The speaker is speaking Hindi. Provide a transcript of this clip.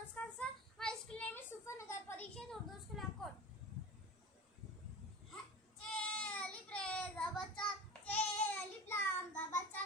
नमस्कार sir, my school name is सुफरनगर परिषद उर्दू स्कूल आकोट। चे अलिफ रे ज़ बच्चा, चे अलिफ लाम ज़ बच्चा।